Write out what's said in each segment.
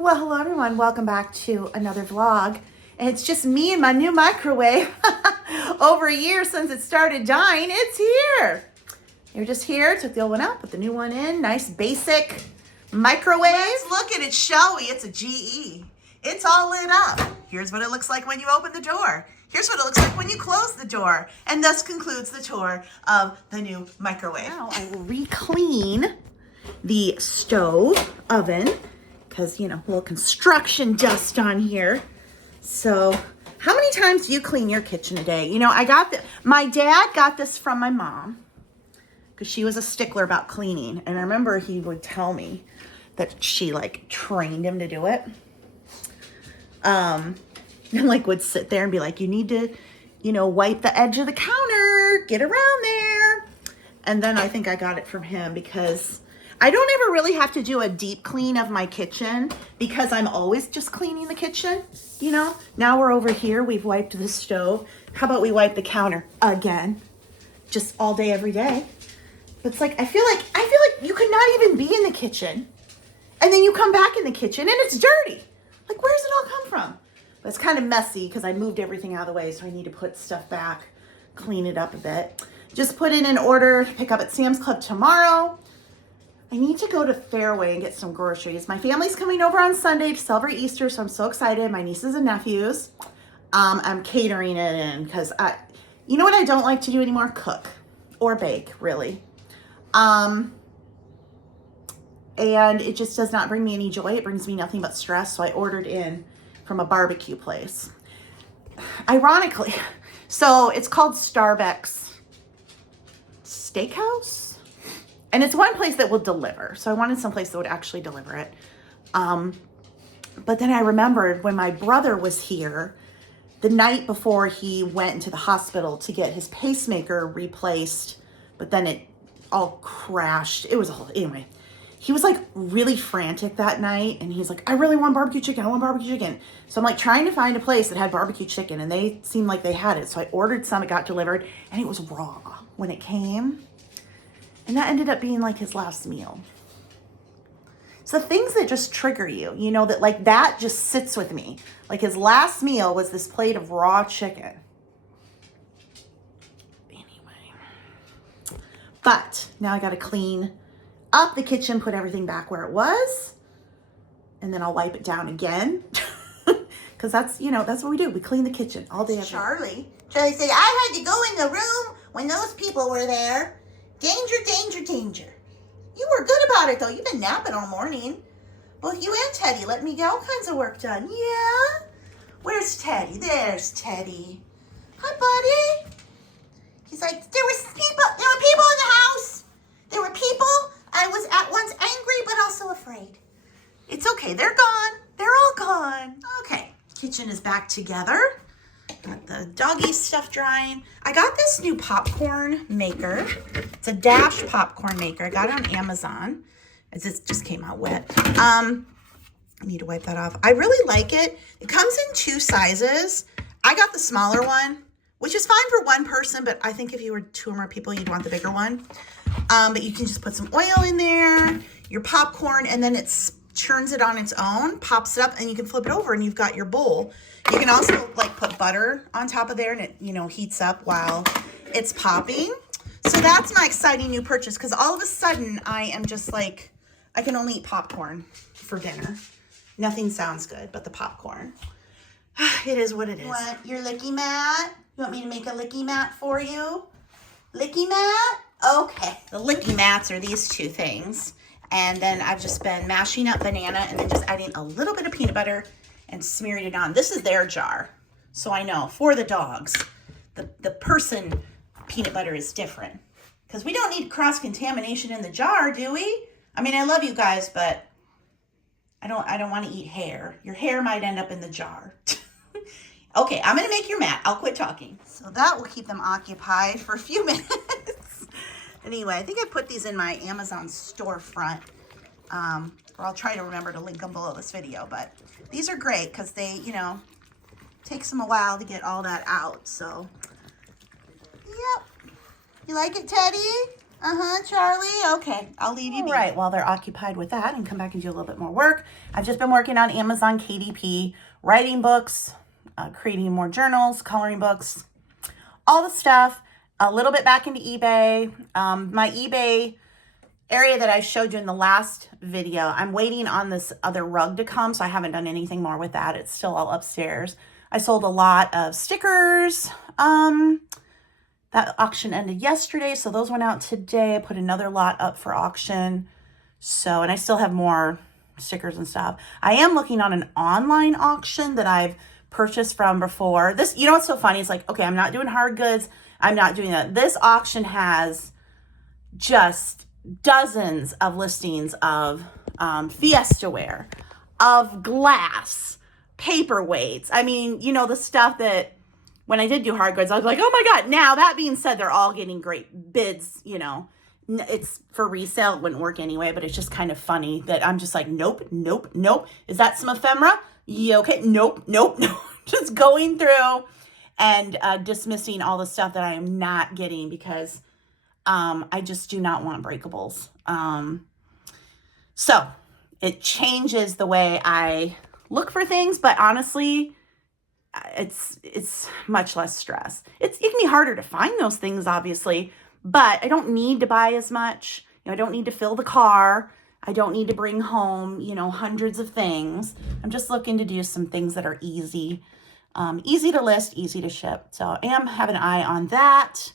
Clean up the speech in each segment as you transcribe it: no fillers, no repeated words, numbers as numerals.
Well, hello everyone. Welcome back to another vlog. And it's just me and my new microwave. Over a year since it started dying, it's here. You're just here, took the old one out, put the new one in. Nice basic microwave. Let's look at it, shall we? It's a GE. It's all lit up. Here's what it looks like when you open the door. Here's what it looks like when you close the door. And thus concludes the tour of the new microwave. Now I will re-clean the stove oven because, you know, a little construction dust on here. So how many times do you clean your kitchen a day? You know, my dad got this from my mom because she was a stickler about cleaning. And I remember he would tell me that she like trained him to do it. And like would sit there and be like, you need to, you know, wipe the edge of the counter, get around there. And then I think I got it from him because I don't ever really have to do a deep clean of my kitchen because I'm always just cleaning the kitchen, you know? Now we're over here, we've wiped the stove. How about we wipe the counter again? Just all day, every day. It's like, I feel like you could not even be in the kitchen. And then you come back in the kitchen and it's dirty. Like, where's it all come from? But it's kind of messy because I moved everything out of the way, so I need to put stuff back, clean it up a bit. Just put it in order to pick up at Sam's Club tomorrow. I need to go to Fairway and get some groceries. My family's coming over on Sunday to celebrate Easter, so I'm so excited. My nieces and nephews. I'm catering it in because you know what I don't like to do anymore? Cook or bake, really. And it just does not bring me any joy. It brings me nothing but stress. So I ordered in from a barbecue place. Ironically, so it's called Starbucks Steakhouse. And it's one place that will deliver. So I wanted some place that would actually deliver it. But then I remembered when my brother was here, the night before he went into the hospital to get his pacemaker replaced, but then it all crashed. It was a whole, anyway. He was like really frantic that night. And he's like, I really want barbecue chicken. I want barbecue chicken. So I'm like trying to find a place that had barbecue chicken. And they seemed like they had it. So I ordered some. It got delivered. And it was raw when it came. And that ended up being like his last meal. So things that just trigger you, you know, that like that just sits with me. Like his last meal was this plate of raw chicken. Anyway. But now I got to clean up the kitchen, put everything back where it was. And then I'll wipe it down again. Because that's, you know, that's what we do. We clean the kitchen all day. Charlie said, I had to go in the room when those people were there. Danger, danger, danger. You were good about it, though. You've been napping all morning. Both you and Teddy let me get all kinds of work done. Yeah? Where's Teddy? There's Teddy. Hi, buddy. He's like, there were people in the house. There were people. I was at once angry, but also afraid. It's okay. They're gone. They're all gone. Okay. Kitchen is back together. Got the doggy stuff drying. I got this new popcorn maker. It's a Dash popcorn maker. I got it on Amazon. It just came out wet. I need to wipe that off. I really like it. It comes in two sizes. I got the smaller one, which is fine for one person, but I think if you were two or more people, you'd want the bigger one. But you can just put some oil in there, your popcorn, and then it churns it on its own, pops it up, and you can flip it over and you've got your bowl. You can also like put butter on top of there and it, you know, heats up while it's popping. So that's my exciting new purchase because all of a sudden I am just like, I can only eat popcorn for dinner. Nothing sounds good but the popcorn. It is what it is. What, your licky mat? You want me to make a licky mat for you? Licky mat? Okay. The licky mats are these two things. And then I've just been mashing up banana and then just adding a little bit of peanut butter and smearing it on. This is their jar. So I know for the dogs, the person peanut butter is different. Because we don't need cross-contamination in the jar, do we? I mean, I love you guys, but I don't want to eat hair. Your hair might end up in the jar. Okay, I'm going to make your mat. I'll quit talking. So that will keep them occupied for a few minutes. Anyway, I think I put these in my Amazon storefront. Or I'll try to remember to link them below this video. But these are great because they, you know, takes them a while to get all that out. So, yep. You like it, Teddy? Uh-huh, Charlie. Okay, I'll leave you All be. right, while they're occupied with that and come back and do a little bit more work, I've just been working on Amazon KDP, writing books, creating more journals, coloring books, all the stuff, a little bit back into eBay. My eBay area that I showed you in the last video, I'm waiting on this other rug to come, so I haven't done anything more with that. It's still all upstairs. I sold a lot of stickers. That auction ended yesterday, so those went out today. I put another lot up for auction. So, and I still have more stickers and stuff. I am looking on an online auction that I've purchased from before. This, you know what's so funny? It's like, okay, I'm not doing hard goods. I'm not doing that. This auction has just dozens of listings of Fiesta ware, of glass, paperweights. I mean, you know, the stuff that when I did do hard goods, I was like, oh my God. Now, that being said, they're all getting great bids, you know. It's for resale. It wouldn't work anyway, but it's just kind of funny that I'm just like, nope, nope, nope. Is that some ephemera? Yeah, okay. Nope, nope, nope. Just going through and dismissing all the stuff that I am not getting because I just do not want breakables. So it changes the way I look for things, but honestly, it's much less stress. It can be harder to find those things, obviously, but I don't need to buy as much. You know, I don't need to fill the car. I don't need to bring home, you know, hundreds of things. I'm just looking to do some things that are easy, easy to list, easy to ship. So I am having an eye on that.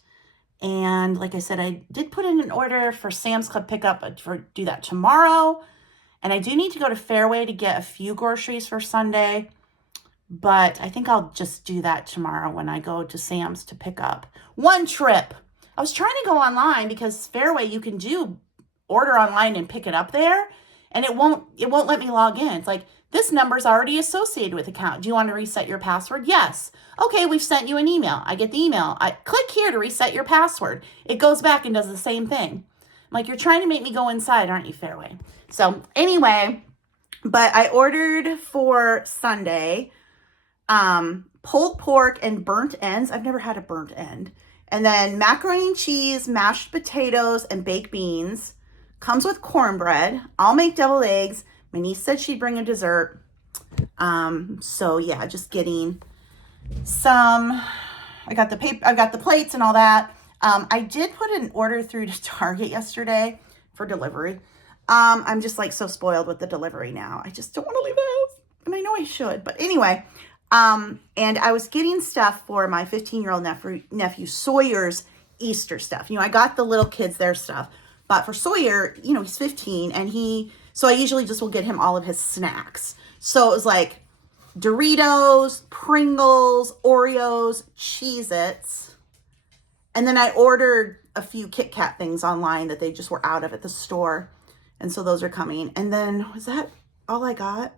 And like I said, I did put in an order for Sam's Club pickup do that tomorrow. And I do need to go to Fairway to get a few groceries for Sunday. But I think I'll just do that tomorrow when I go to Sam's to pick up one trip. I was trying to go online because Fairway, you can do order online and pick it up there. And it won't let me log in. It's like, this number's already associated with the account. Do you want to reset your password? Yes. Okay, we've sent you an email. I get the email. I click here to reset your password. It goes back and does the same thing. I'm like, you're trying to make me go inside, aren't you, Fairway? So anyway, but I ordered for Sunday pulled pork and burnt ends. I've never had a burnt end. And then macaroni and cheese, mashed potatoes, and baked beans. Comes with cornbread. I'll make deviled eggs. My niece said she'd bring a dessert. So yeah, just getting some. I got the plates and all that. I did put an order through to Target yesterday for delivery. I'm just like so spoiled with the delivery now. I just don't want to leave the house. And I know I should, but anyway. And I was getting stuff for my 15-year-old nephew Sawyer's Easter stuff. You know, I got the little kids their stuff, but for Sawyer, you know, he's 15 and so I usually just will get him all of his snacks. So it was like Doritos, Pringles, Oreos, Cheez-Its. And then I ordered a few Kit Kat things online that they just were out of at the store. And so those are coming. And then, was that all I got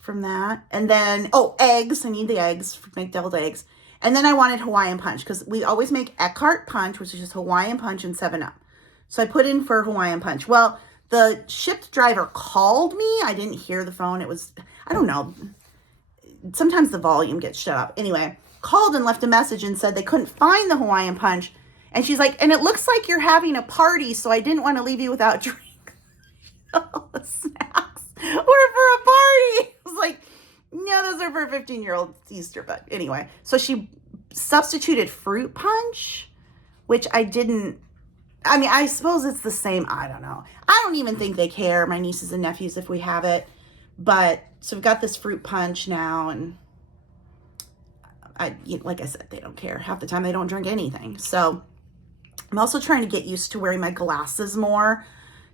from that? And then, oh, eggs. I need the eggs for make deviled eggs. And then I wanted Hawaiian Punch because we always make Eckhart Punch, which is just Hawaiian Punch and 7-Up. So I put in for Hawaiian Punch. Well, the shipped driver called me. I didn't hear the phone. It was, I don't know. Sometimes the volume gets shut up. Anyway, called and left a message and said they couldn't find the Hawaiian Punch. And she's like, and it looks like you're having a party, so I didn't want to leave you without drink. All the snacks were for a party. I was like, no, those are for a 15-year-old Easter. But anyway, so she substituted fruit punch, which I didn't. I mean, I suppose it's the same. I don't know. I don't even think they care, my nieces and nephews, if we have it. But so we've got this fruit punch now, and like I said, they don't care. Half the time they don't drink anything. So I'm also trying to get used to wearing my glasses more.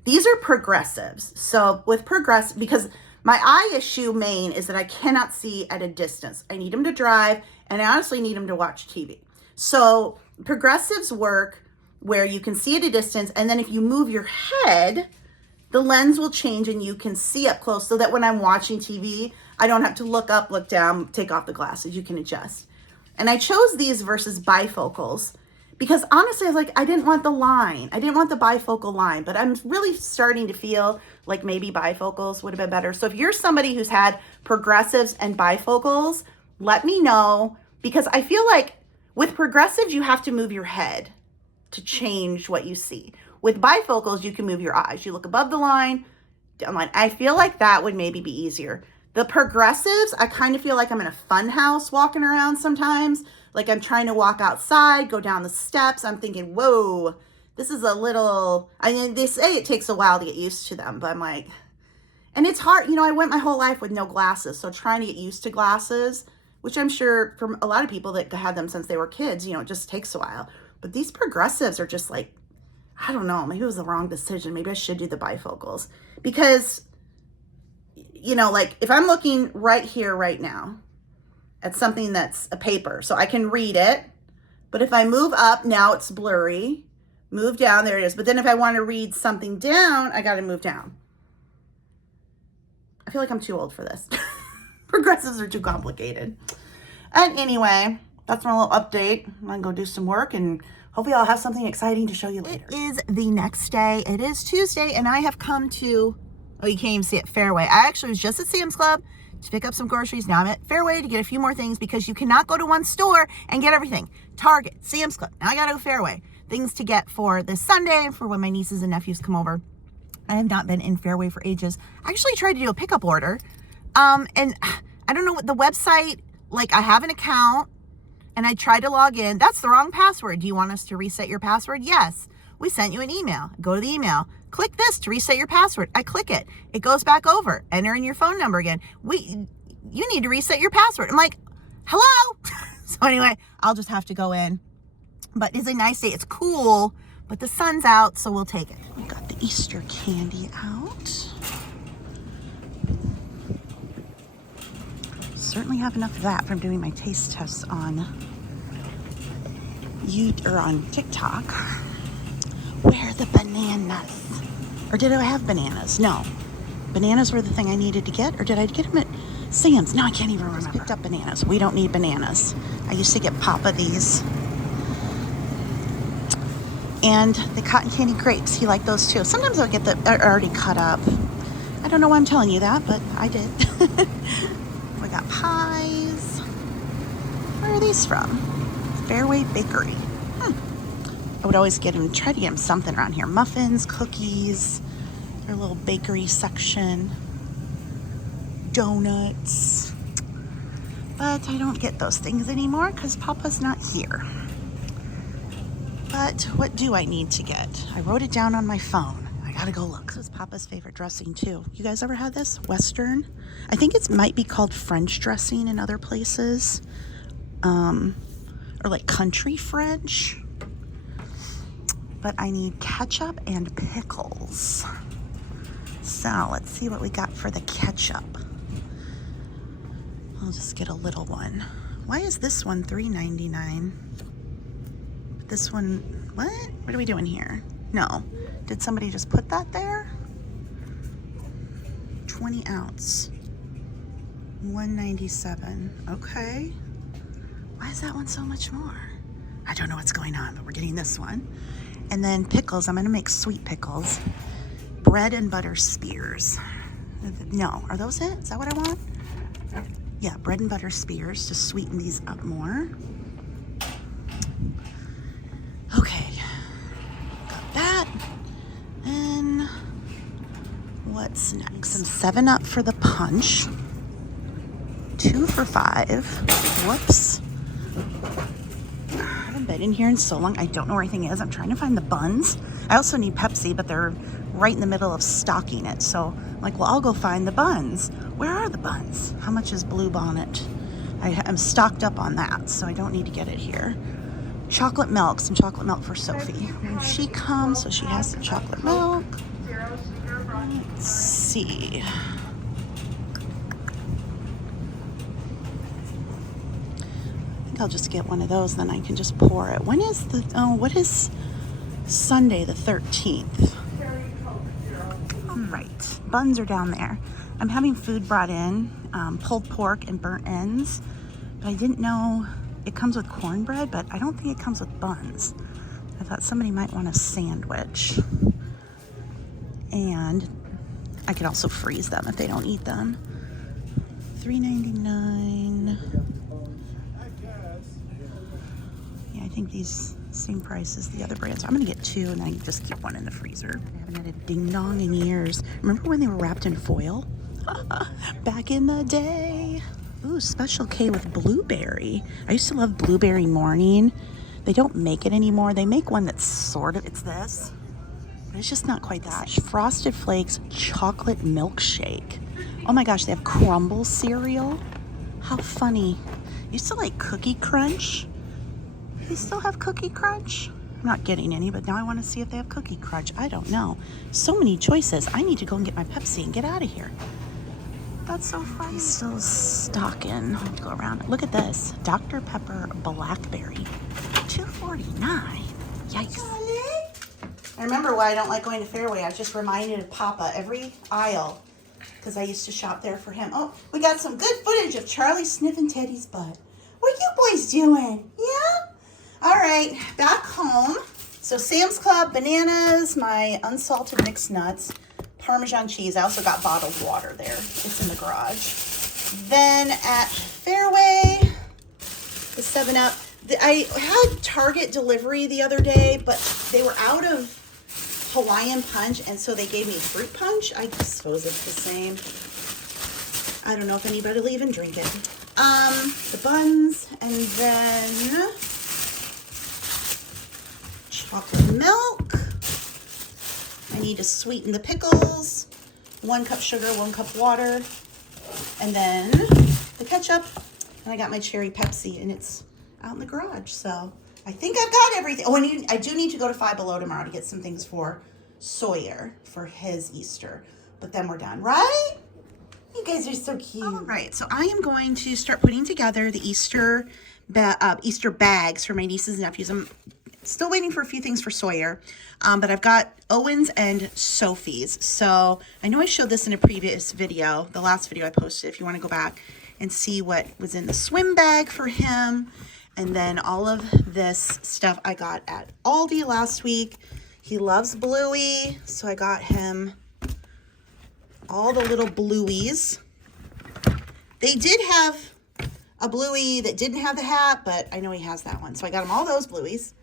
These are progressives. So with because my eye issue main is that I cannot see at a distance. I need them to drive, and I honestly need them to watch TV. So progressives work where you can see at a distance, and then if you move your head, the lens will change and you can see up close, so that when I'm watching TV, I don't have to look up, look down, take off the glasses. You can adjust. And I chose these versus bifocals because honestly, I was like, I didn't want the line. I didn't want the bifocal line, but I'm really starting to feel like maybe bifocals would have been better. So if you're somebody who's had progressives and bifocals, let me know, because I feel like with progressives, you have to move your head. to change what you see. With bifocals, you can move your eyes. You look above the line, down the line. I feel like that would maybe be easier. The progressives, I kind of feel like I'm in a fun house walking around sometimes. Like I'm trying to walk outside, go down the steps. I'm thinking, whoa, this is a little, I mean, they say it takes a while to get used to them, but I'm like, and it's hard. You know, I went my whole life with no glasses. So trying to get used to glasses, which I'm sure for a lot of people that had them since they were kids, you know, it just takes a while. But these progressives are just like, I don't know, maybe it was the wrong decision. Maybe I should do the bifocals because, you know, like if I'm looking right here, right now at something that's a paper, so I can read it. But if I move up, now it's blurry. Move down, there it is. But then if I want to read something down, I got to move down. I feel like I'm too old for this. Progressives are too complicated. And anyway, that's my little update. I'm going to go do some work and hopefully I'll have something exciting to show you later. It is the next day. It is Tuesday and I have come to, oh, you can't even see it, Fairway. I actually was just at Sam's Club to pick up some groceries. Now I'm at Fairway to get a few more things because you cannot go to one store and get everything. Target, Sam's Club. Now I got to go Fairway. Things to get for this Sunday and for when my nieces and nephews come over. I have not been in Fairway for ages. I actually tried to do a pickup order. And I don't know what the website, like I have an account and I tried to log in. That's the wrong password. Do you want us to reset your password? Yes. We sent you an email. Go to the email. Click this to reset your password. I click it. It goes back over. Enter in your phone number again. You need to reset your password. I'm like, hello? So anyway, I'll just have to go in. But it's a nice day. It's cool, but the sun's out, so we'll take it. We got the Easter candy out. Certainly have enough of that from doing my taste tests on TikTok. Where are the bananas? Or did I have bananas? No. Bananas were the thing I needed to get, or did I get them at Sam's? No, I can't even remember. I picked up bananas. We don't need bananas. I used to get Papa these. And the cotton candy grapes, he liked those too. Sometimes I'll get they're already cut up. I don't know why I'm telling you that, but I did. We got pies. Where are these from? Fairway Bakery. I would always try to get him something around here. Muffins, cookies, their little bakery section. Donuts. But I don't get those things anymore because Papa's not here. But what do I need to get? I wrote it down on my phone. I gotta go look. This was Papa's favorite dressing too. You guys ever had this? Western? I think it might be called French dressing in other places. Or like country French. But I need ketchup and pickles. So let's see what we got for the ketchup. I'll just get a little one. Why is this one $3.99? This one, what? What are we doing here? No. Did somebody just put that there? 20 ounce. $1.97. Okay. Why is that one so much more? I don't know what's going on, but we're getting this one. And then pickles. I'm going to make sweet pickles. Bread and butter spears. No. Are those it? Is that what I want? Yeah, bread and butter spears to sweeten these up more. Okay, got that. And what's next? Some 7-Up for the punch. 2 for $5. Whoops. I haven't been in here in so long. I don't know where anything is. I'm trying to find the buns. I also need Pepsi, but they're right in the middle of stocking it. So I'm like, well, I'll go find the buns. Where are the buns? How much is Blue Bonnet? I'm stocked up on that, so I don't need to get it here. Chocolate milk, some chocolate milk for Sophie. When she comes, so she has the chocolate milk. Let's see. I think I'll just get one of those, then I can just pour it. When is what is Sunday the 13th? Right, buns are down there. I'm having food brought in, pulled pork and burnt ends, but I didn't know. It comes with cornbread, but I don't think it comes with buns. I thought somebody might want a sandwich. And I could also freeze them if they don't eat them. $3.99. Yeah, I think these Same price as the other brands. So I'm gonna get 2 and then just keep one in the freezer. I haven't had a ding dong in years. Remember when they were wrapped in foil? Back in the day. Ooh, Special K with blueberry. I used to love blueberry morning. They don't make it anymore. They make one that's sort of, it's this, but it's just not quite that. Frosted Flakes chocolate milkshake. Oh my gosh, they have crumble cereal. How funny. I used to like Cookie Crunch. They still have Cookie Crunch? I'm not getting any, but now I want to see if they have Cookie Crunch. I don't know. So many choices. I need to go and get my Pepsi and get out of here. That's so funny. Still stocking. I have to go around. Look at this. Dr. Pepper Blackberry. $2.49. Yikes. I remember why I don't like going to Fairway. I was just reminded of Papa every aisle because I used to shop there for him. Oh, we got some good footage of Charlie sniffing Teddy's butt. What you boys doing? Yeah? All right, back home. So Sam's Club, bananas, my unsalted mixed nuts, Parmesan cheese. I also got bottled water there. It's in the garage. Then at Fairway, the 7-Up. I had Target delivery the other day, but they were out of Hawaiian Punch, and so they gave me fruit punch. I suppose it's the same. I don't know if anybody will even drink it. The buns, and then chocolate milk. I need to sweeten the pickles. 1 cup sugar, 1 cup water. And then the ketchup. And I got my cherry Pepsi, and it's out in the garage. So I think I've got everything. Oh, and I do need to go to Five Below tomorrow to get some things for Sawyer for his Easter. But then we're done, right? You guys are so cute. All right, so I am going to start putting together the Easter bags for my nieces and nephews. I'm still waiting for a few things for Sawyer, but I've got Owen's and Sophie's. So I know I showed this in a previous video, the last video I posted, if you want to go back and see what was in the swim bag for him. And then all of this stuff I got at Aldi last week. He loves Bluey, so I got him all the little Blueys. They did have a Bluey that didn't have the hat, but I know he has that one. So I got him all those Blueys.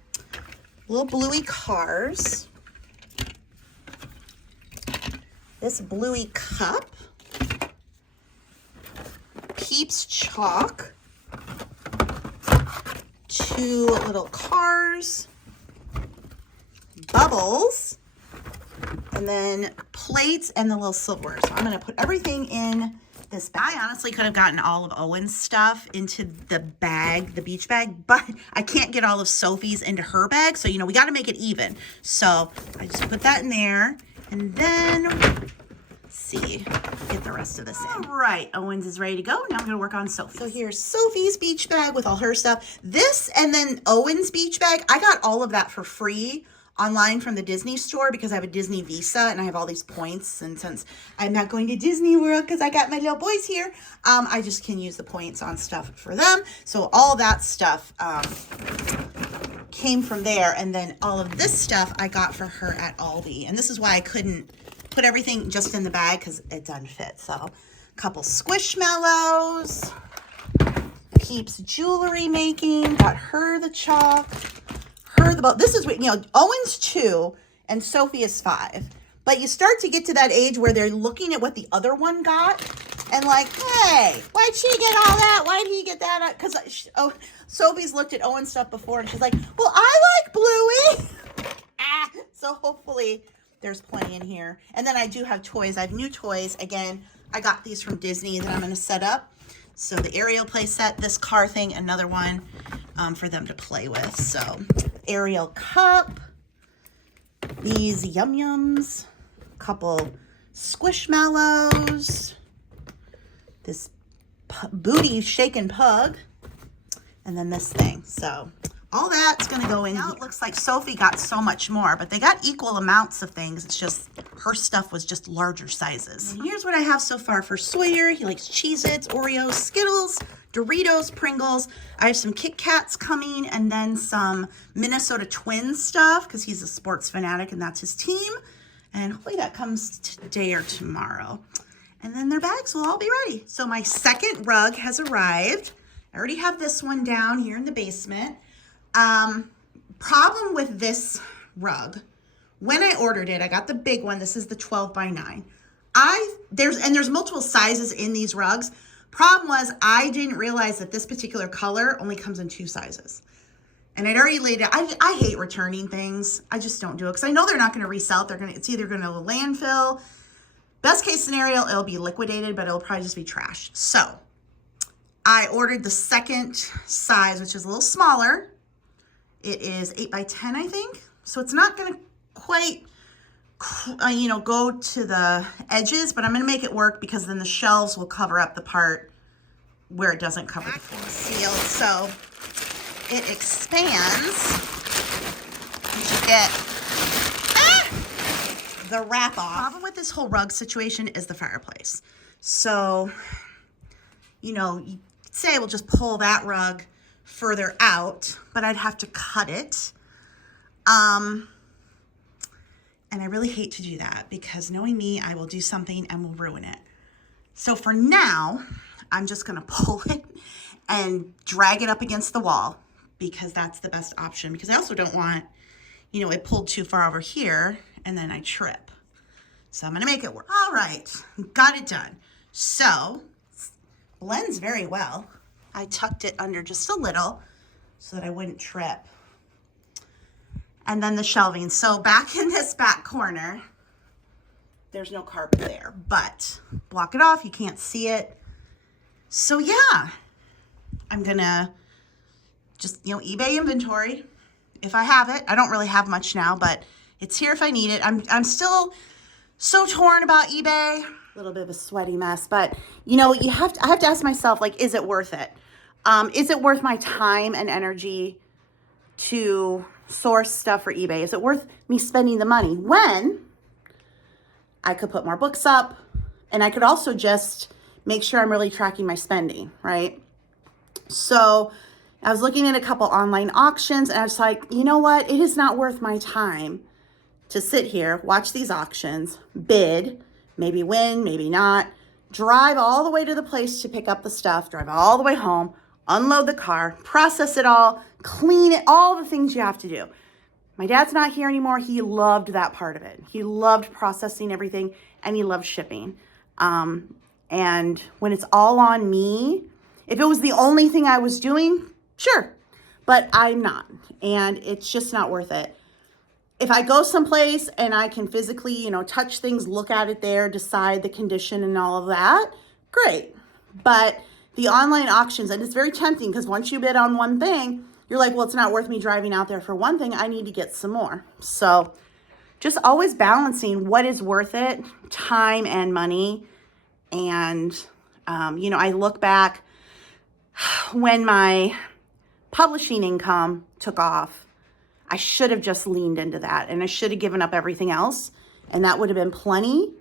Little Bluey cars. This Bluey cup. Peeps chalk. 2 little cars. Bubbles. And then plates and the little silverware. So I'm going to put everything in this bag. I honestly could have gotten all of Owen's stuff into the bag, the beach bag, but I can't get all of Sophie's into her bag. So, you know, we got to make it even. So I just put that in there, and then let's see, get the rest of this in. All right, Owen's is ready to go. Now I'm going to work on Sophie's. So here's Sophie's beach bag with all her stuff. This and then Owen's beach bag, I got all of that for free online from the Disney store because I have a Disney Visa and I have all these points, and since I'm not going to Disney World because I got my little boys here, I just can use the points on stuff for them. So all that stuff came from there, and then all of this stuff I got for her at Aldi, and this is why I couldn't put everything just in the bag because it doesn't fit. So a couple Squishmallows, Peeps jewelry making, got her the chalk, this is what, you know, Owen's 2 and Sophie is 5. But you start to get to that age where they're looking at what the other one got and like, hey, why'd she get all that? Why'd he get that? Because Sophie's looked at Owen's stuff before and she's like, well, I like Bluey. So hopefully there's plenty in here. And then I do have toys. I have new toys. Again, I got these from Disney that I'm going to set up. So the Ariel play set, this car thing, another one for them to play with. So Ariel cup, these Yum Yums, a couple Squishmallows, this booty shaken pug, and then this thing. So all that's going to go in. Now it looks like Sophie got so much more, but they got equal amounts of things. It's just her stuff was just larger sizes. And here's what I have so far for Sawyer. He likes Cheez-Its, Oreos, Skittles, Doritos, Pringles. I have some Kit Kats coming, and then some Minnesota Twins stuff because he's a sports fanatic and that's his team. And hopefully that comes today or tomorrow. And then their bags will all be ready. So my second rug has arrived. I already have this one down here in the basement. Problem with this rug, when I ordered it, I got the big one. This is the 12 by 9. There's multiple sizes in these rugs. Problem was, I didn't realize that this particular color only comes in 2 sizes. And I'd already laid it. I hate returning things. I just don't do it because I know they're not going to resell it. It's either going to landfill. Best case scenario, it'll be liquidated, but it'll probably just be trash. So I ordered the second size, which is a little smaller. It is 8 by 10, I think. So it's not going to quite, go to the edges, but I'm going to make it work because then the shelves will cover up the part where it doesn't cover the floor. Sealed, so it expands. You get the wrap off. The problem with this whole rug situation is the fireplace. So, you could say we'll just pull that rug further out, but I'd have to cut it. And I really hate to do that because knowing me, I will do something and will ruin it. So for now, I'm just gonna pull it and drag it up against the wall because that's the best option, because I also don't want, it pulled too far over here and then I trip. So I'm gonna make it work. All right, got it done. So, blends very well. I tucked it under just a little so that I wouldn't trip. And then the shelving. So back in this back corner, there's no carpet there, but block it off, you can't see it. So yeah, I'm gonna just, eBay inventory if I have it. I don't really have much now, but it's here if I need it. I'm still so torn about eBay. A little bit of a sweaty mess, but I have to ask myself, is it worth it? Is it worth my time and energy to source stuff for eBay? Is it worth me spending the money when I could put more books up and I could also just make sure I'm really tracking my spending, right? So I was looking at a couple online auctions and I was like, you know what? It is not worth my time to sit here, watch these auctions, bid, maybe win, maybe not, drive all the way to the place to pick up the stuff, drive all the way home, unload the car, process it all, clean it, all the things you have to do. My dad's not here anymore. He loved that part of it. He loved processing everything and he loved shipping. And when it's all on me, if it was the only thing I was doing, sure, but I'm not. And it's just not worth it. If I go someplace and I can physically, touch things, look at it there, decide the condition and all of that, great. But the online auctions, and it's very tempting because once you bid on one thing, you're like, well, it's not worth me driving out there for one thing. I need to get some more. So just always balancing what is worth it, time and money. And, I look back when my publishing income took off, I should have just leaned into that and I should have given up everything else. And that would have been plenty.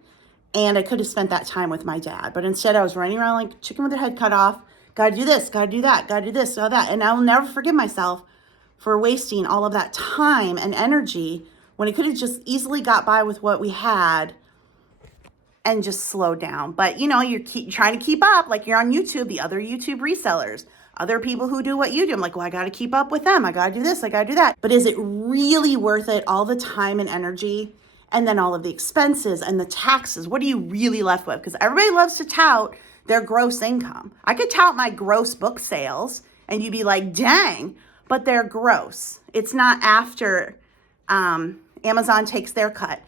And I could have spent that time with my dad. But instead I was running around like chicken with their head cut off. Gotta do this, gotta do that, gotta do this, gotta that. And I'll never forgive myself for wasting all of that time and energy when it could have just easily got by with what we had and just slowed down. But you're trying to keep up, like you're on YouTube, the other YouTube resellers, other people who do what you do. I'm like, well, I got to keep up with them. I got to do this, I got to do that. But is it really worth it, all the time and energy? And then all of the expenses and the taxes, what are you really left with? Because everybody loves to tout their gross income. I could tout my gross book sales and you'd be like, dang, but they're gross. It's not after Amazon takes their cut.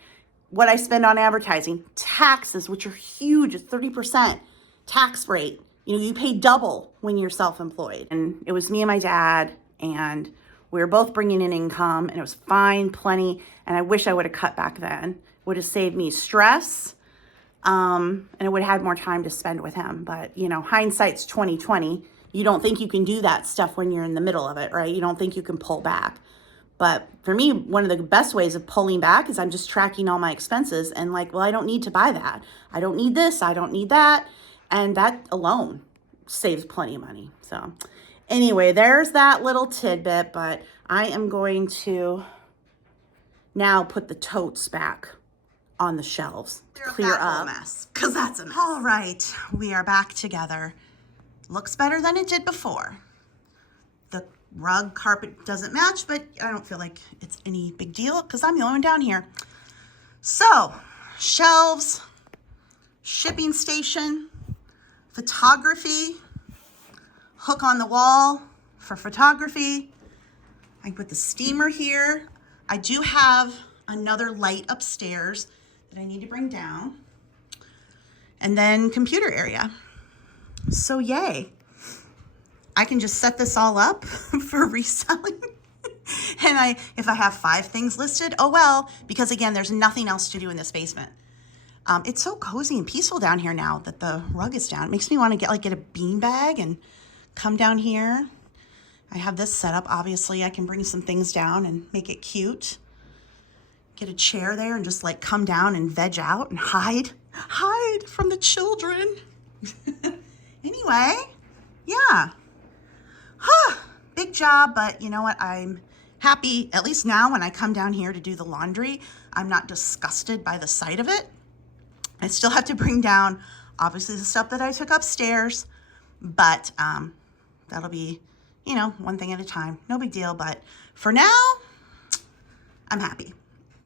What I spend on advertising, taxes, which are huge, it's 30% tax rate. You pay double when you're self-employed. And it was me and my dad, and we were both bringing in income, and it was fine, plenty. And I wish I would have cut back then. Would have saved me stress, and I would have had more time to spend with him. But hindsight's 20/20. You don't think you can do that stuff when you're in the middle of it, right? You don't think you can pull back. But for me, one of the best ways of pulling back is I'm just tracking all my expenses and like, well, I don't need to buy that. I don't need this. I don't need that. And that alone saves plenty of money. So anyway, there's that little tidbit, but I am going to now put the totes back on the shelves to clear up. Mess, because that's a mess. All right, we are back together. Looks better than it did before. The Rug, carpet doesn't match, but I don't feel like it's any big deal because I'm the only one down here. So, shelves, shipping station, photography, hook on the wall for photography. I put the steamer here. I do have another light upstairs that I need to bring down. And then computer area. So yay. I can just set this all up for reselling. And if I have 5 things listed, oh well, because again, there's nothing else to do in this basement. It's so cozy and peaceful down here now that the rug is down. It makes me want to get a bean bag and come down here. I have this set up. Obviously, I can bring some things down and make it cute. Get a chair there and just like come down and veg out and hide from the children. Anyway, yeah. Big job, but you know what? I'm happy, at least now when I come down here to do the laundry, I'm not disgusted by the sight of it. I still have to bring down, obviously, the stuff that I took upstairs, but that'll be, you know, one thing at a time. No big deal, but for now, I'm happy.